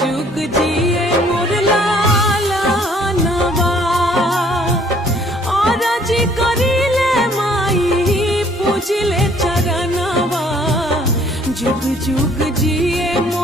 जुग जिए मोर लाला नवा और जी करिले माई पूजिले चरणवा जुग जुग जिए मोर